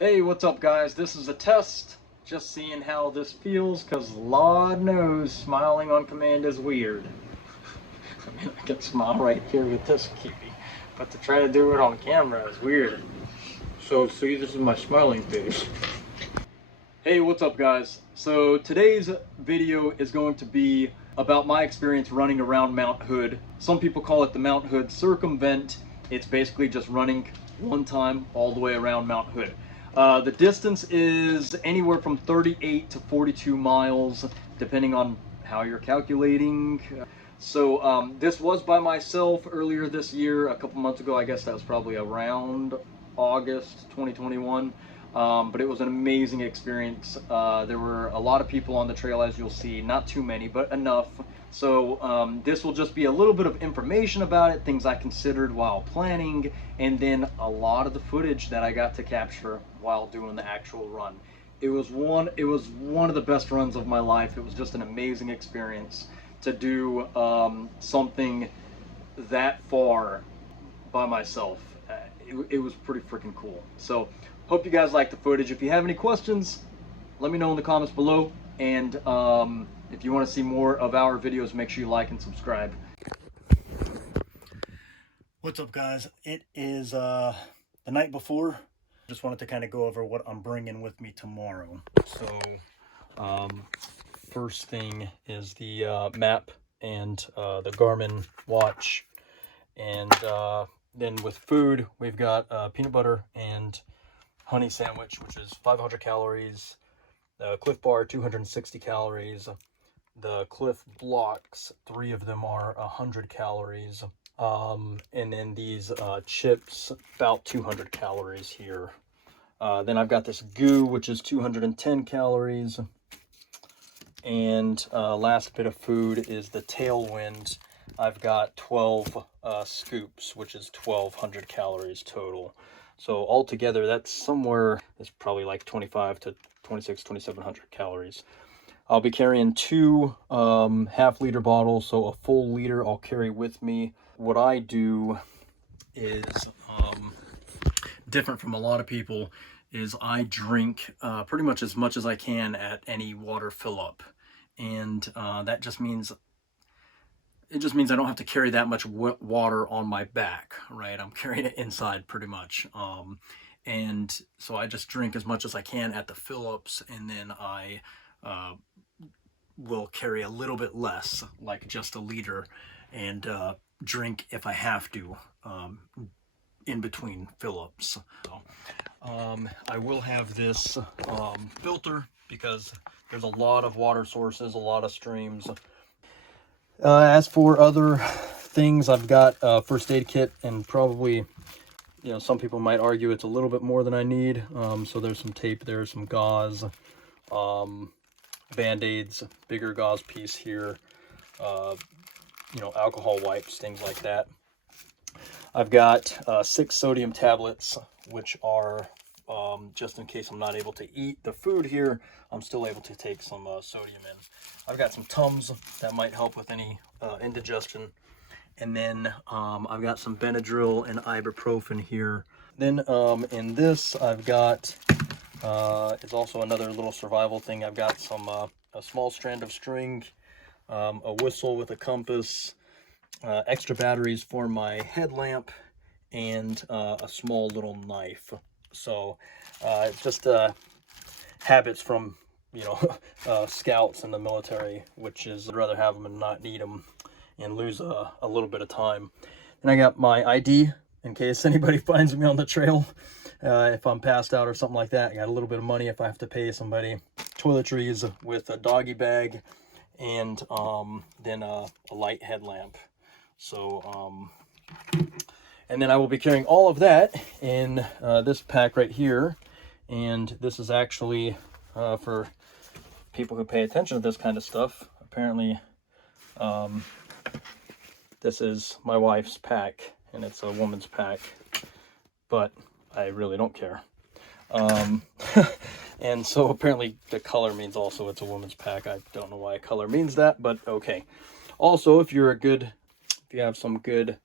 Hey, what's up guys? This is a test, just seeing how this feels, because Lord knows smiling on command is weird. I mean, I can smile right here with this cutie, but to try to do it on camera is weird. So see, this is my smiling face. Hey, what's up guys? So today's video is going to be about my experience running around Mount Hood. Some people call it the Mount Hood Circumvent. It's basically just running one time all the way around Mount Hood. The distance is anywhere from 38 to 42 miles, depending on how you're calculating. So this was by myself earlier this year, a couple months ago. I guess that was probably around August 2021. But it was an amazing experience. There were a lot of people on the trail, as you'll see, not too many, but enough. So this will just be a little bit of information about it, things I considered while planning, and then a lot of the footage that I got to capture while doing the actual run. It was one of the best runs of my life. It was just an amazing experience to do something that far by myself. It was pretty freaking cool. So hope you guys like the footage. If you have any questions, let me know in the comments below. And if you want to see more of our videos, make sure you like and subscribe. What's up guys? It is the night before. Just wanted to kind of go over what I'm bringing with me tomorrow. So first thing is the map and the Garmin watch. And then with food, we've got peanut butter and honey sandwich, which is 500 calories. The Cliff Bar, 260 calories. The Cliff Blocks, 3 of them are 100 calories. And then these chips, about 200 calories here. Then I've got this goo, which is 210 calories. And last bit of food is the Tailwind. I've got 12 scoops, which is 1,200 calories total. So altogether, that's somewhere, it's probably like 25 to 2,700 calories. I'll be carrying 2 half-liter bottles, so a full liter I'll carry with me. What I do is different from a lot of people, is I drink pretty much as I can at any water fill-up. And that just means I don't have to carry that much water on my back, right? I'm carrying it inside pretty much. And so I just drink as much as I can at the fill-ups, and then I will carry a little bit less, like just a liter, and drink if I have to in between fill-ups. So I will have this filter because there's a lot of water sources, a lot of streams. As for other things, I've got a first aid kit, and probably, you know, some people might argue it's a little bit more than I need. So there's some tape there, some gauze, band-aids, bigger gauze piece here, you know, alcohol wipes, things like that. I've got 6 sodium tablets, which are just in case I'm not able to eat the food here, I'm still able to take some sodium in. I've got some Tums that might help with any indigestion. And then I've got some Benadryl and ibuprofen here. Then in this, I've got, it's also another little survival thing. I've got some, a small strand of string, a whistle with a compass, extra batteries for my headlamp, and a small little knife. So it's just habits from, you know, scouts in the military, which is I'd rather have them and not need them and lose a little bit of time. And I got my ID in case anybody finds me on the trail. If I'm passed out or something like that, I got a little bit of money if I have to pay somebody. Toiletries with a doggy bag, and then a light headlamp. So and then I will be carrying all of that in this pack right here. And this is actually for people who pay attention to this kind of stuff. Apparently, this is my wife's pack, and it's a woman's pack, but I really don't care. And so apparently the color means also it's a woman's pack. I don't know why color means that, but okay. Also, if you have some good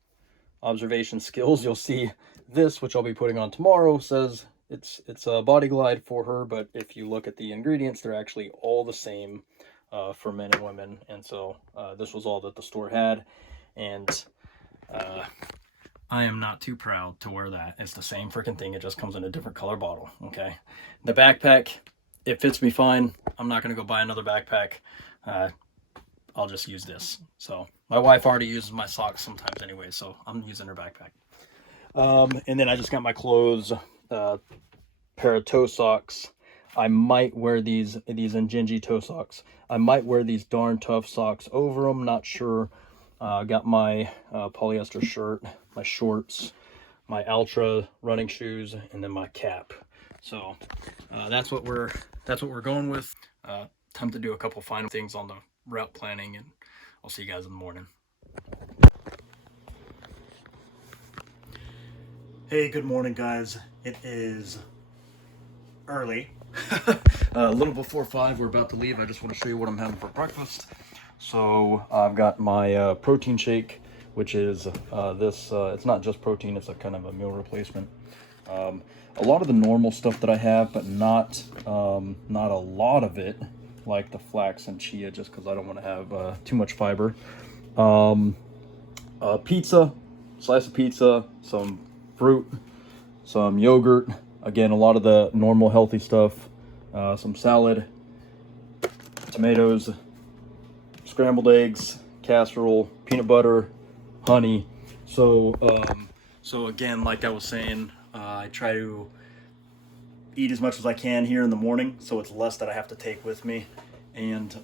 observation skills, you'll see this, which I'll be putting on tomorrow, says it's a body glide for her, but if you look at the ingredients, they're actually all the same for men and women. And so this was all that the store had, and I am not too proud to wear that. It's the same freaking thing. It just comes in a different color bottle. Okay, the backpack, it fits me fine. I'm not gonna go buy another backpack. I'll just use this. So my wife already uses my socks sometimes anyway, so I'm using her backpack. And then I just got my clothes, pair of toe socks. I might wear these Injinji toe socks. I might wear these Darn Tough socks over them, not sure. Got my polyester shirt, my shorts, my Altra running shoes, and then my cap. So that's what we're going with. Time to do a couple final things on the route planning, and I'll see you guys in the morning. Hey, good morning, guys. It is early. A little before 5, we're about to leave. I just want to show you what I'm having for breakfast. So I've got my protein shake, which is this. It's not just protein, it's a kind of a meal replacement. A lot of the normal stuff that I have, but not a lot of it, like the flax and chia, just because I don't want to have too much fiber. Pizza, slice of pizza, some fruit, some yogurt, again a lot of the normal healthy stuff, some salad, tomatoes, scrambled eggs, casserole, peanut butter, honey. So again, like I was saying, I try to eat as much as I can here in the morning, so it's less that I have to take with me, and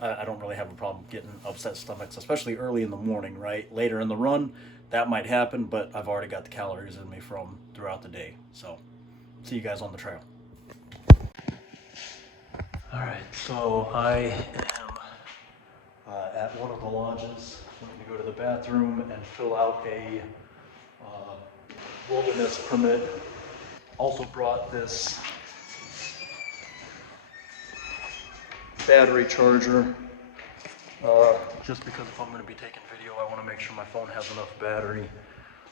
I don't really have a problem getting upset stomachs, especially early in the morning, right? Later in the run, that might happen, but I've already got the calories in me from throughout the day. So, see you guys on the trail. All right, so I am at one of the lodges. I'm going to go to the bathroom and fill out a wilderness permit. Also brought this battery charger, just because if I'm going to be taking video, I want to make sure my phone has enough battery.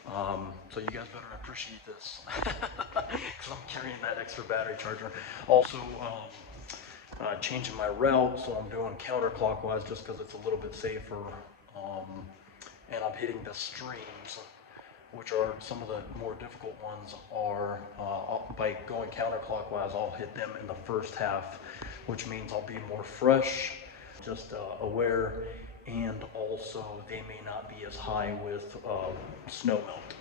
So you guys better appreciate this, because I'm carrying that extra battery charger. Also, changing my route, so I'm doing counterclockwise just because it's a little bit safer. And I'm hitting the streams, which are some of the more difficult ones. Are by going counterclockwise, I'll hit them in the first half, which means I'll be more fresh, just aware, and also they may not be as high with snow melt.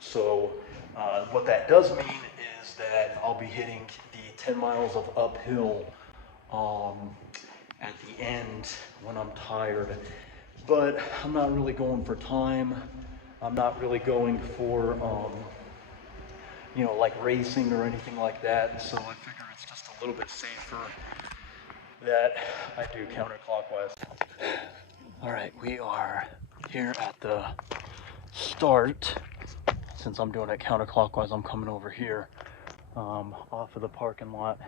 So what that does mean is that I'll be hitting the 10 miles of uphill at the end when I'm tired. But I'm not really going for time. I'm not really going for, like racing or anything like that. So I figure it's just a little bit safer that I do counterclockwise. All right, we are here at the start. Since I'm doing it counterclockwise, I'm coming over here off of the parking lot,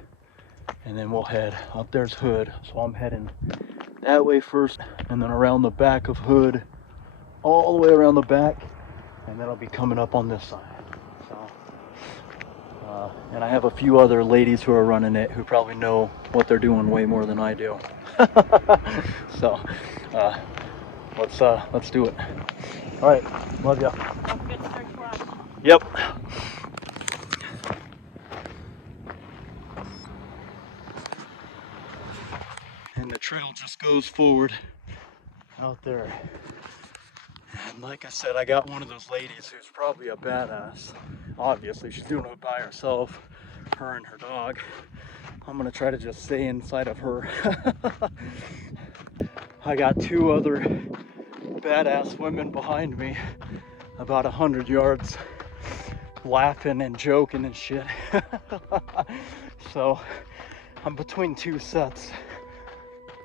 and then we'll head up. There's Hood, so I'm heading that way first, and then around the back of Hood, all the way around the back, and then I'll be coming up on this side. So, and I have a few other ladies who are running it who probably know what they're doing way more than I do. So, let's do it. All right, love ya. Don't forget to search for us. Yep. And the trail just goes forward out there. And like I said, I got one of those ladies who's probably a badass. Obviously, she's doing it by herself, her and her dog. I'm gonna try to just stay inside of her. I got 2 other badass women behind me, about 100 yards, laughing and joking and shit. So I'm between 2 sets,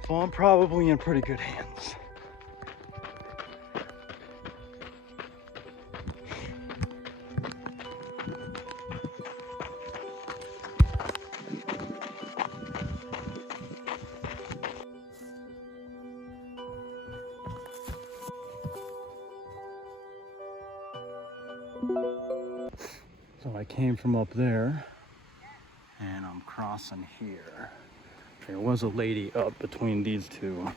so I'm probably in pretty good hands. So I came from up there and I'm crossing here. There was a lady up between these two. Well,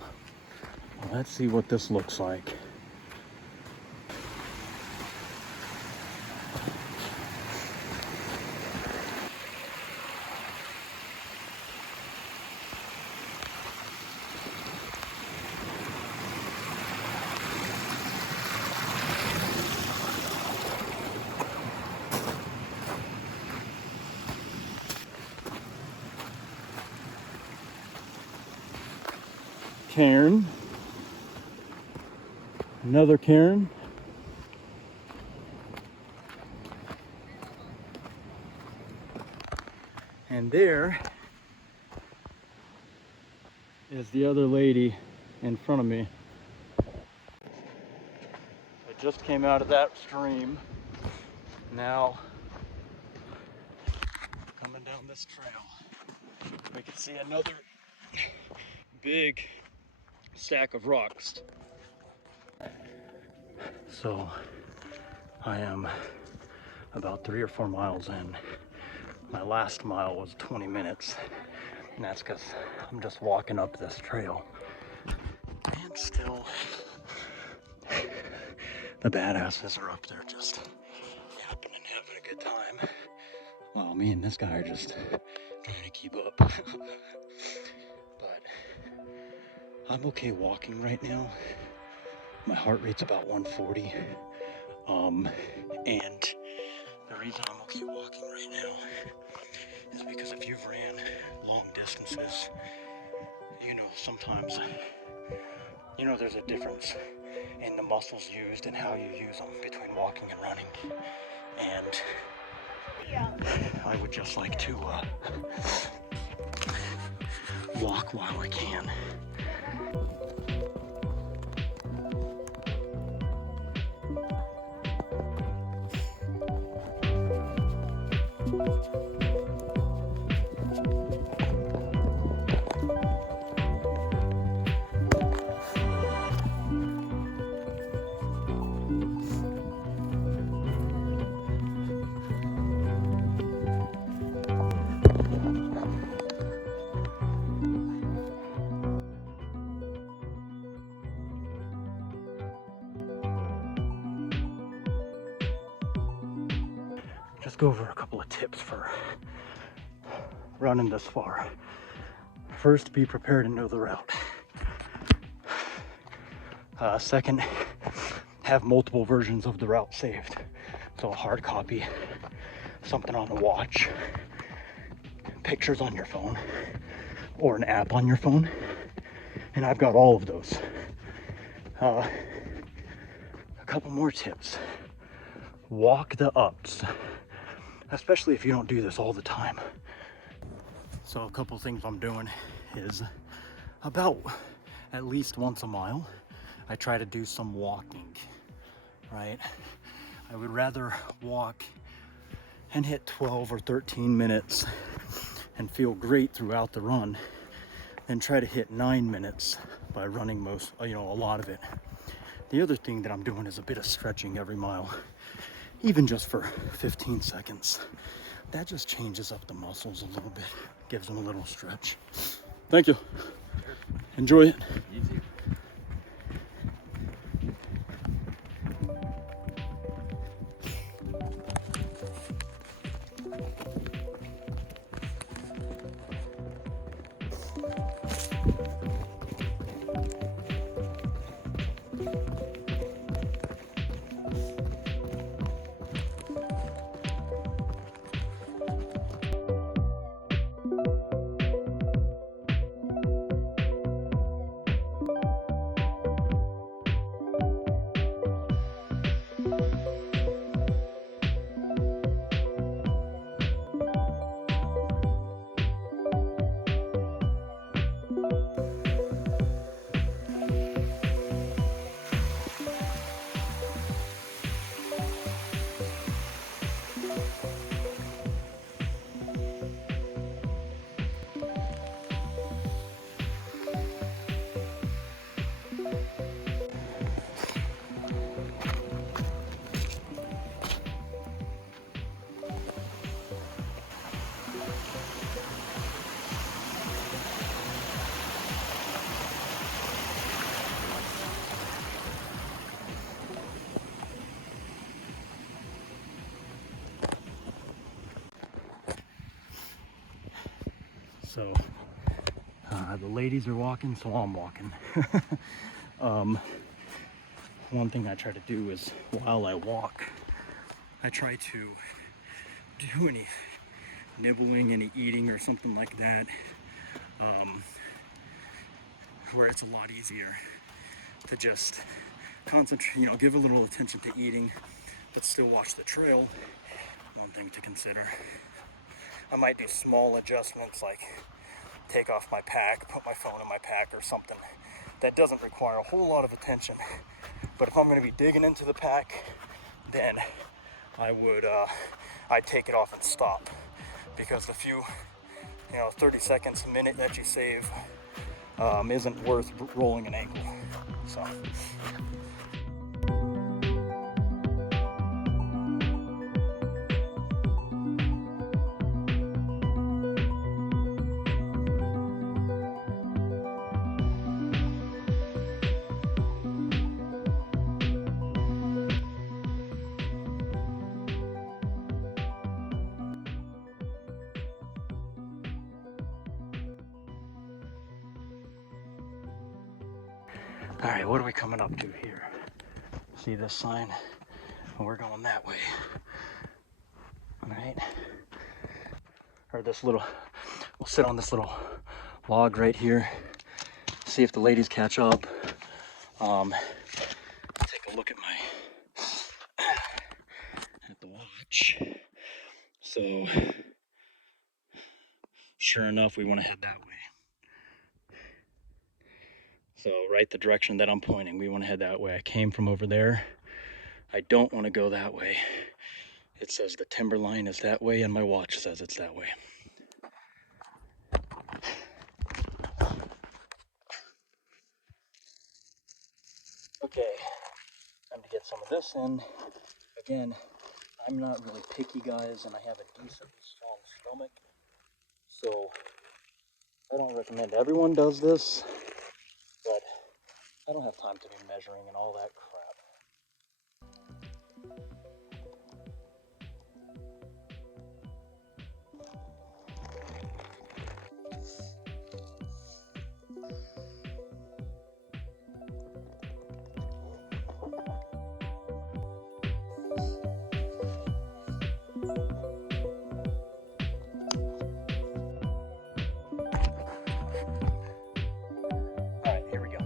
let's see what this looks like. Cairn, another cairn, and there is the other lady in front of me. I just came out of that stream. Now coming down this trail, we can see another big stack of rocks. So I am about 3 or 4 miles in. My last mile was 20 minutes, and that's because I'm just walking up this trail. And still, the badasses are up there just yapping and having a good time. While me and this guy are just trying to keep up. But I'm okay walking right now. My heart rate's about 140. And the reason I'm okay walking right now is because if you've ran long distances, you know, sometimes, you know, there's a difference in the muscles used and how you use them between walking and running. And I would just like to walk while I can. Just go over a couple of tips for running this far. First, be prepared and know the route. Second, have multiple versions of the route saved. So a hard copy, something on a watch, pictures on your phone, or an app on your phone. And I've got all of those. A couple more tips. Walk the ups, especially if you don't do this all the time. So a couple things I'm doing is about at least once a mile, I try to do some walking, right? I would rather walk and hit 12 or 13 minutes and feel great throughout the run than try to hit 9 minutes by running a lot of it. The other thing that I'm doing is a bit of stretching every mile, even just for 15 seconds. That just changes up the muscles a little bit, gives them a little stretch. Thank you. Enjoy it. Easy. So the ladies are walking, so I'm walking. One thing I try to do is while I walk, I try to do any nibbling, any eating or something like that, where it's a lot easier to just concentrate, you know, give a little attention to eating, but still watch the trail. One thing to consider. I might do small adjustments like take off my pack, put my phone in my pack or something. That doesn't require a whole lot of attention. But if I'm going to be digging into the pack, then I'd take it off and stop, because the few, 30 seconds, a minute that you save isn't worth rolling an ankle. So. All right, what are we coming up to here? See this sign? Well, we're going that way. All right. Or this little, we'll sit on this little log right here. See if the ladies catch up. Take a look at the watch. So, sure enough, we want to head that way. So right the direction that I'm pointing, we want to head that way. I came from over there. I don't want to go that way. It says the Timberline is that way and my watch says it's that way. Okay, time to get some of this in. Again, I'm not really picky, guys, and I have a decently strong stomach. So I don't recommend everyone does this, but I don't have time to be measuring and all that crap. All right, here we go.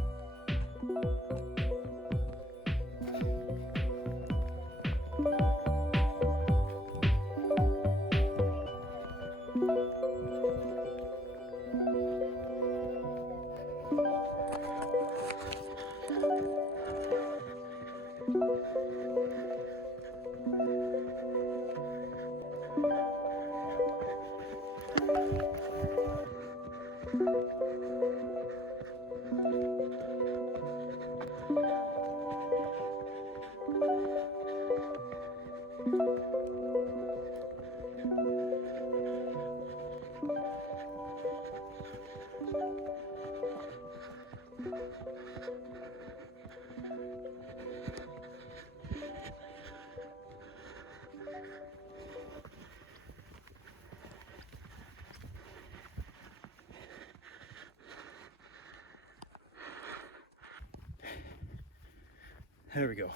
There we go.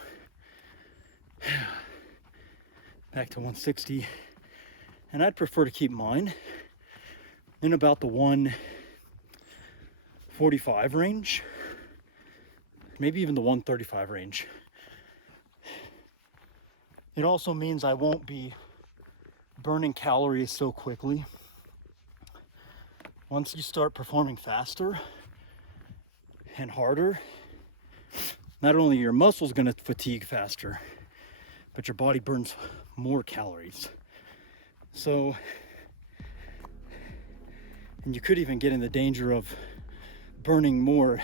Back to 160. And I'd prefer to keep mine in about the 145 range, maybe even the 135 range. It also means I won't be burning calories so quickly. Once you start performing faster and harder, not only your muscles going to fatigue faster, but your body burns more calories. So, and you could even get in the danger of burning more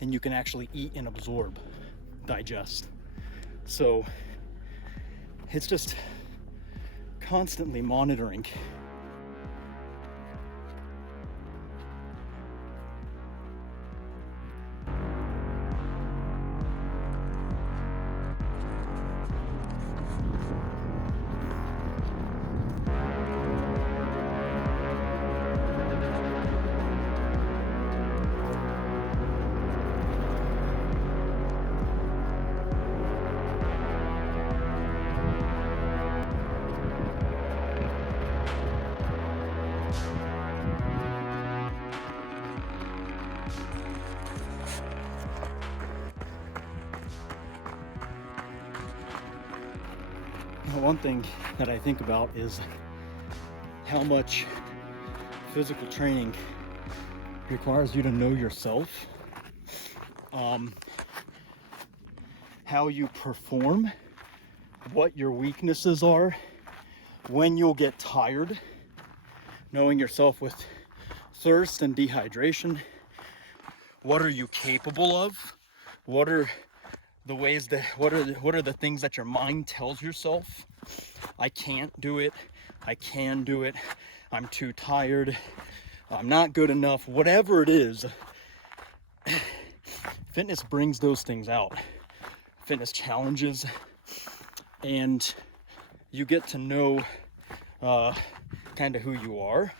than you can actually eat and absorb, digest. So it's just constantly monitoring. One thing that I think about is how much physical training requires you to know yourself, how you perform, what your weaknesses are, when you'll get tired, knowing yourself with thirst and dehydration. What are you capable of? What are the ways that, what are the things that your mind tells yourself? I can't do it. I can do it. I'm too tired. I'm not good enough. Whatever it is, fitness brings those things out. Fitness challenges, and you get to know kind of who you are.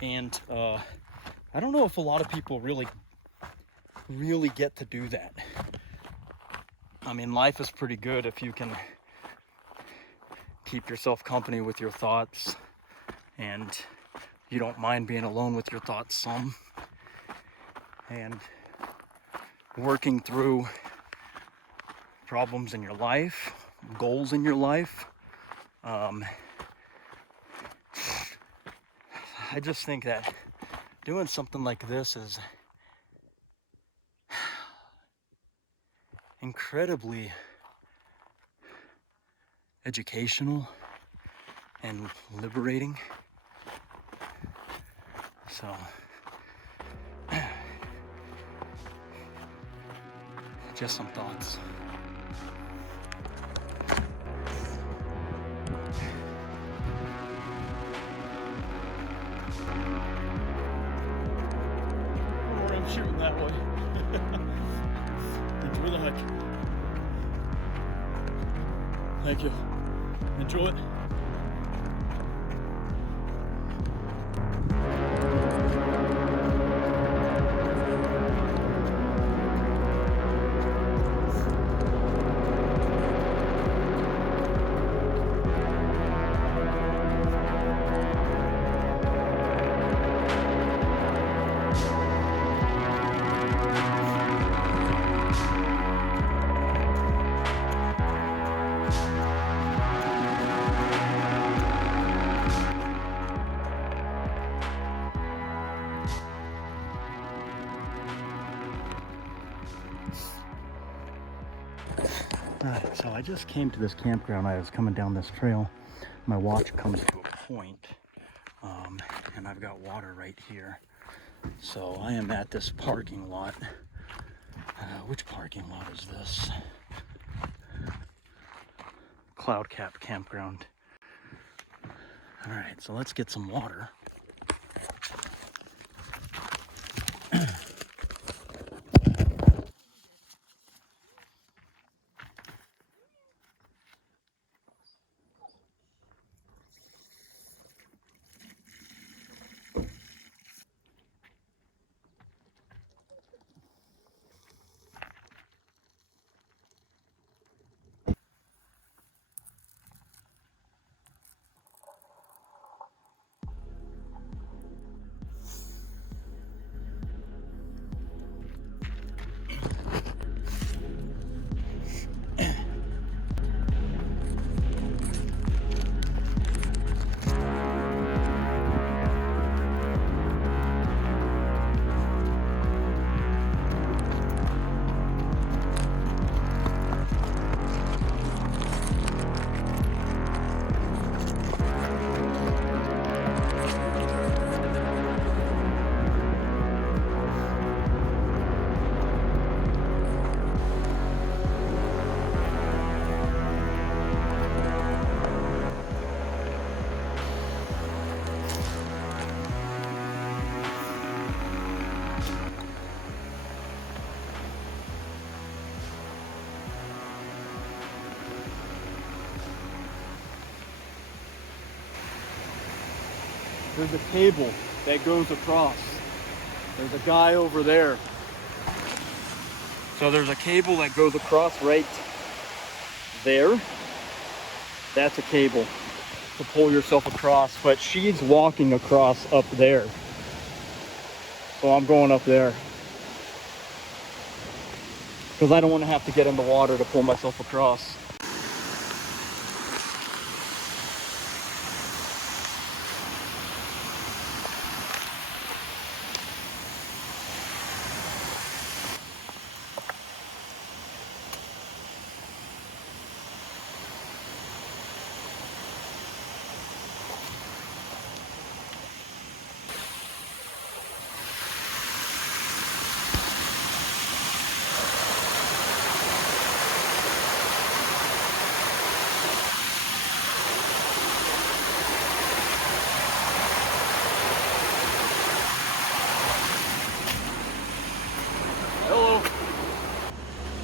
And I don't know if a lot of people really get to do that. I mean, life is pretty good if you can keep yourself company with your thoughts, and you don't mind being alone with your thoughts some, and working through problems in your life, goals in your life. I just think that doing something like this is incredibly educational and liberating. So just some thoughts. I'm shooting that way. Enjoy the hike. Thank you. Enjoy it. Alright, so I just came to this campground. I was coming down this trail. My watch comes to a point, and I've got water right here. So I am at this parking lot. Which parking lot is this? Cloud Cap Campground. Alright, so let's get some water. There's a cable that goes across. There's a guy over there. So there's a cable that goes across right there. That's a cable to pull yourself across, but she's walking across up there. So I'm going up there, because I don't want to have to get in the water to pull myself across.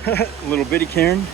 Little bitty cairn.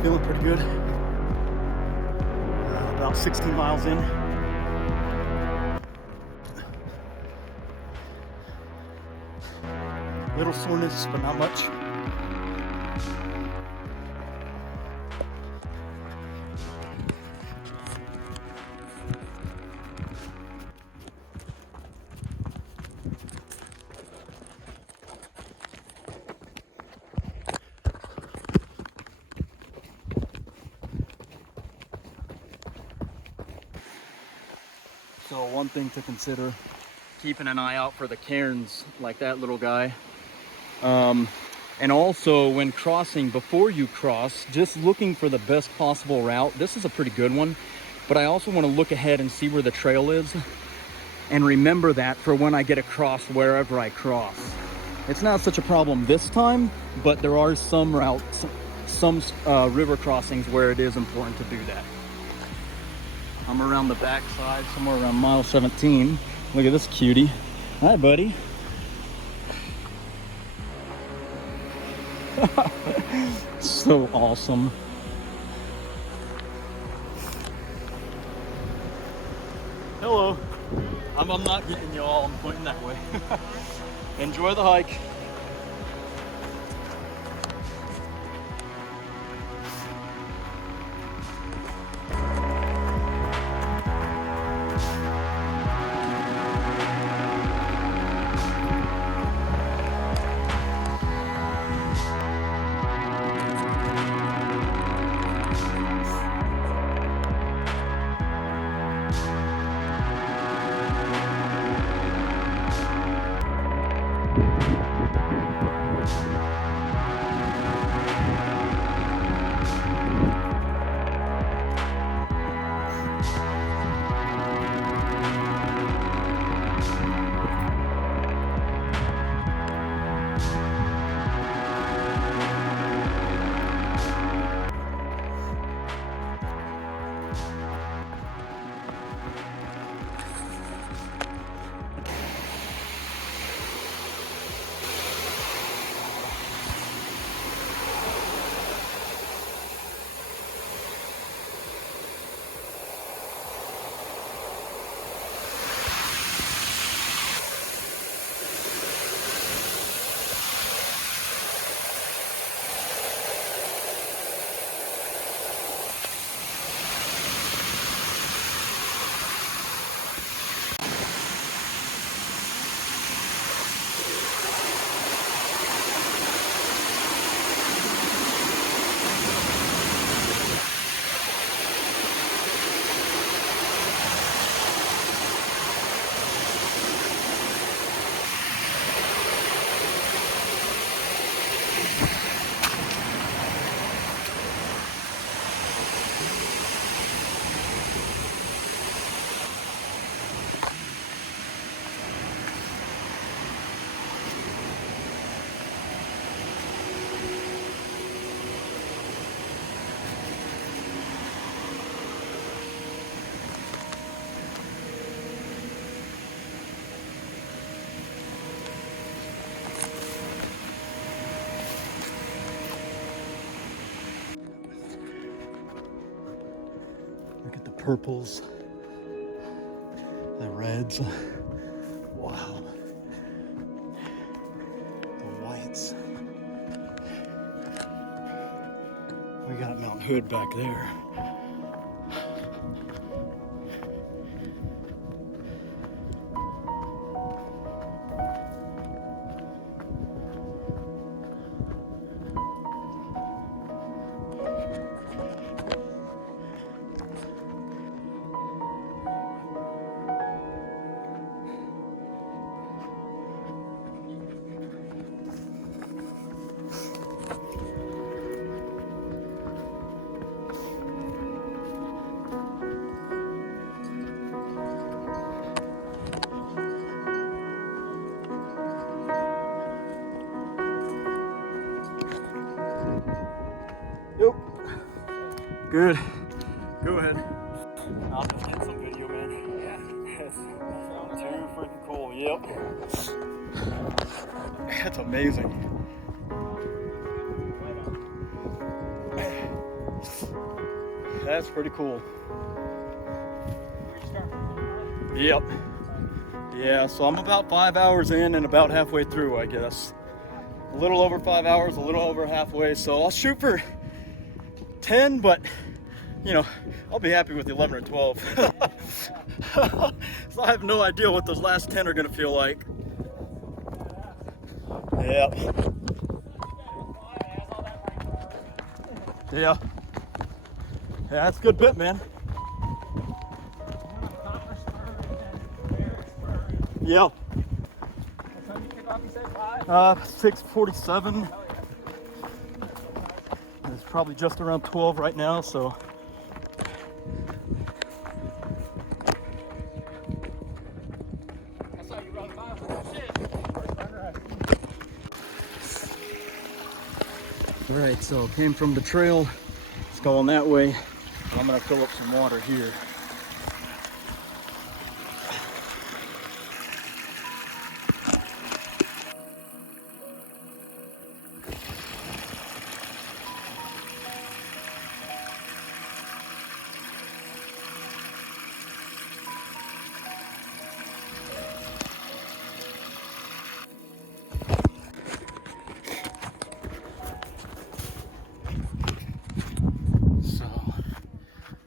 Feeling pretty good. About 16 miles in. Little soreness, but not much. So one thing to consider, keeping an eye out for the cairns like that little guy. And also when crossing, before you cross, just looking for the best possible route. This is a pretty good one, but I also want to look ahead and see where the trail is and remember that for when I get across wherever I cross. It's not such a problem this time, but there are some routes, some river crossings where it is important to do that. I'm around the backside, somewhere around mile 17. Look at this cutie. Hi, buddy. So awesome. Hello. I'm not getting you all, I'm pointing that way. Enjoy the hike. purples, the reds. Wow. The whites. We got Mount Hood back there. Yep. Good. Go ahead. I'll just get some video, man. Yeah. It's too freaking cool. Yep. That's amazing. That's pretty cool. Yep. Yeah, so I'm about 5 hours in and about halfway through, I guess. A little over 5 hours, a little over halfway. So I'll shoot for 10, but you know, I'll be happy with 11 or 12. So I have no idea what those last 10 are gonna feel like. Yeah. Yeah. Yeah, that's a good bit, man. Yeah. 6:47. It's probably just around 12 right now, so. All right, so came from the trail. It's going that way. I'm gonna fill up some water here.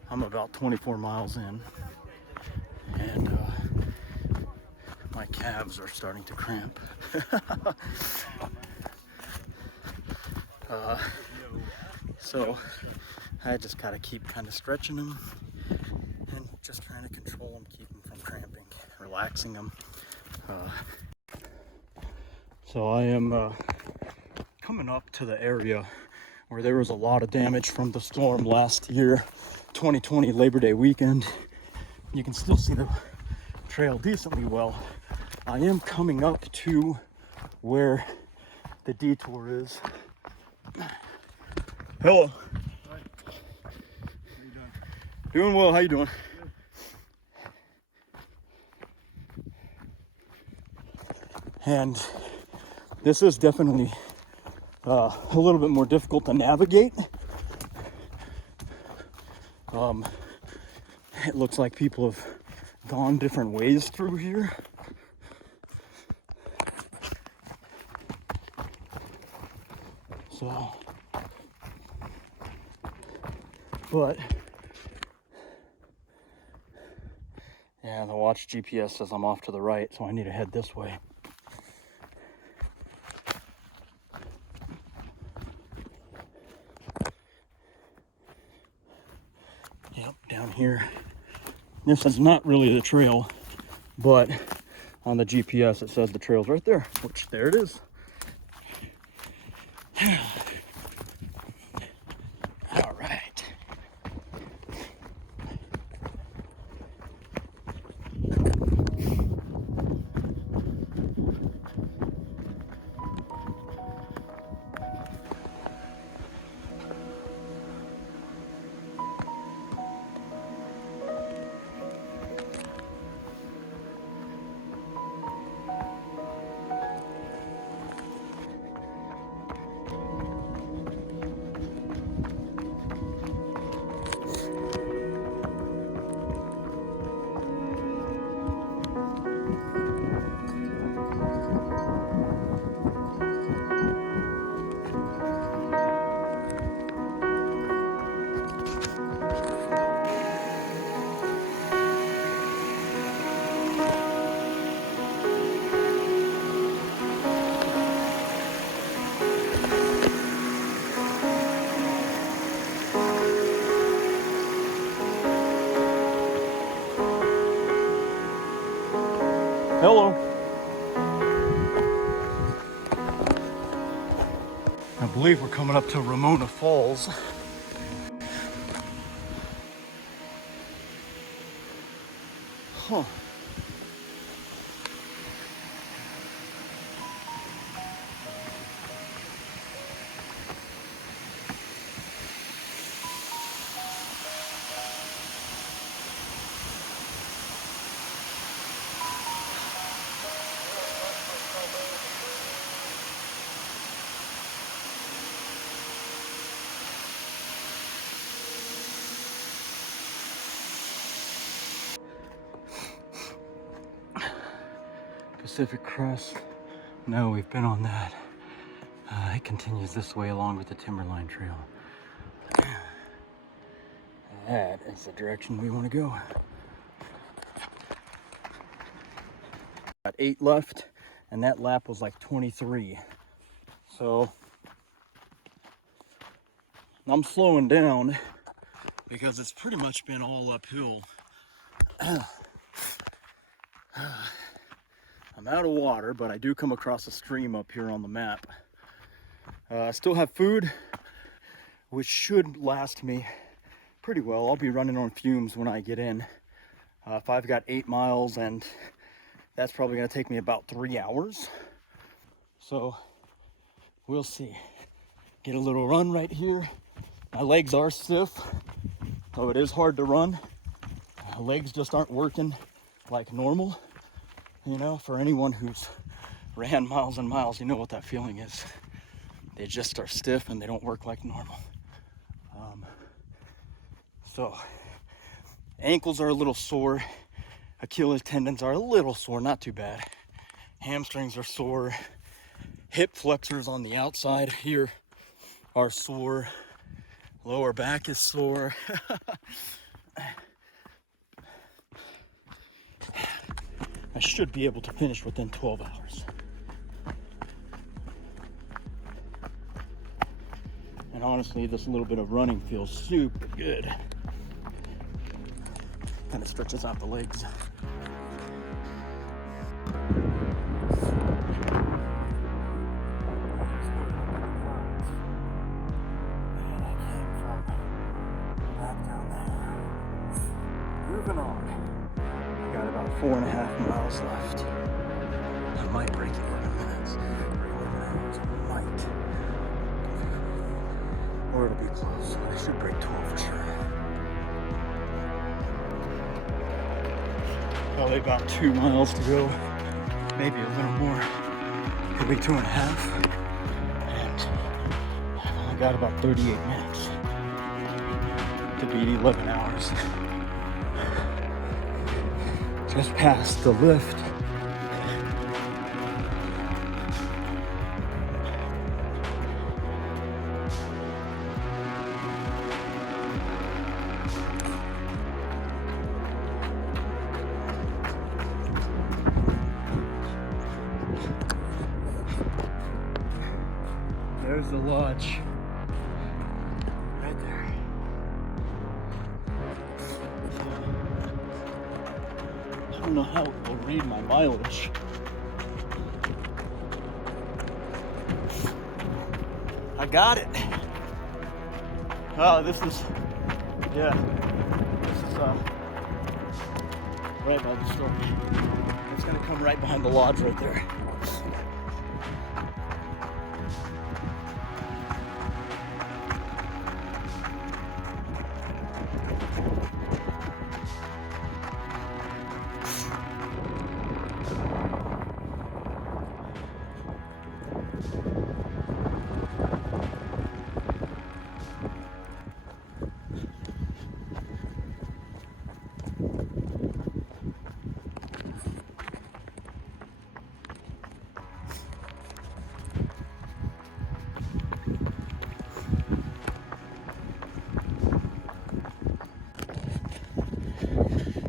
I'm about 24 miles in, and my calves are starting to cramp. So I just gotta keep kind of stretching them and just trying to control them, keep them from cramping, relaxing them. So I am coming up to the area where there was a lot of damage from the storm last year, 2020 Labor Day weekend. You can still see the trail decently well. I am coming up to where the detour is. Hello. Hi. How you doing? Doing well. How you doing? Good. And this is definitely a little bit more difficult to navigate. It looks like people have gone different ways through here. So, but yeah, the watch GPS says I'm off to the right, so I need to head this way. Yep, down here. This is not really the trail, but on the GPS it says the trail's right there, which there it is. All right. Hello. I believe we're coming up to Ramona Falls. Huh. Pacific Crest. No, we've been on that. It continues this way along with the Timberline Trail. That is the direction we want to go. Got 8 left, and that lap was like 23. So I'm slowing down because it's pretty much been all uphill. I'm out of water, but I do come across a stream up here on the map. I still have food, which should last me pretty well. I'll be running on fumes when I get in. If I've got 8 miles, and that's probably going to take me about 3 hours. So we'll see. Get a little run right here. My legs are stiff, so it is hard to run. My legs just aren't working like normal. You know, for anyone who's ran miles and miles, you know what that feeling is. They just are stiff and they don't work like normal. So ankles are a little sore. Achilles tendons are a little sore, not too bad. Hamstrings are sore. Hip flexors on the outside here are sore. Lower back is sore. I should be able to finish within 12 hours. And honestly, this little bit of running feels super good. Kind of stretches out the legs. Moving on. I got about 4.5 miles left. I might break 11 minutes. 11 hours. I might. Or it'll be close. I should break 12 for sure. Probably about 2 miles to go. Maybe a little more. Could be 2.5. And I got about 38 minutes to beat 11 hours. Just past the lift. There's the lodge. Right there. I don't know how it will read my mileage. I got it. Oh, this is right by the store. It's gonna come right behind the lodge right there.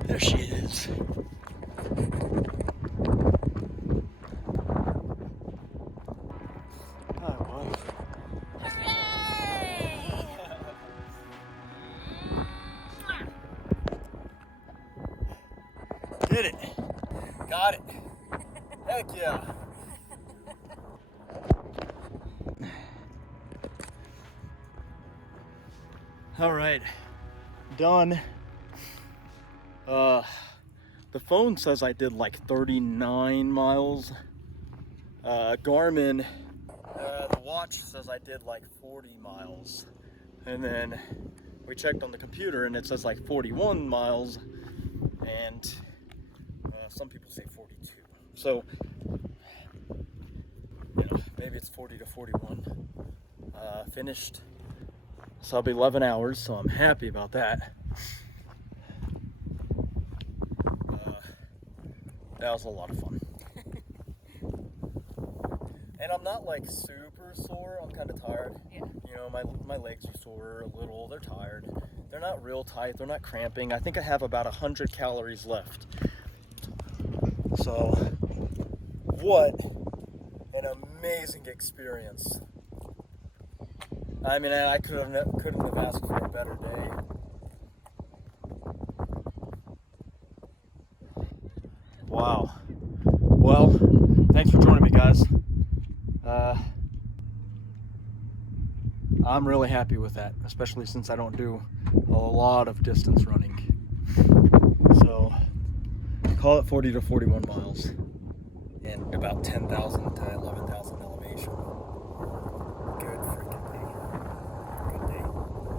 There she is. Oh, boy. Hooray! Did it. Got it. Heck yeah. All right, done. The phone says I did like 39 miles. Garmin, the watch says I did like 40 miles. And then we checked on the computer and it says like 41 miles. And some people say 42. So, you know, maybe it's 40 to 41. Finished sub 11 hours, so I'm happy about that. That was a lot of fun. And I'm not like super sore, I'm kind of tired. Yeah. You know, my legs are sore a little, they're tired. They're not real tight, they're not cramping. I think I have about 100 calories left. So, what an amazing experience. I mean, I couldn't have asked for a better day. Wow. Well, thanks for joining me, guys. I'm really happy with that, especially since I don't do a lot of distance running. So, call it 40 to 41 miles and about 10,000 to 11,000 elevation. Good freaking day. Good day.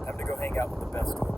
Time to go hang out with the best of them.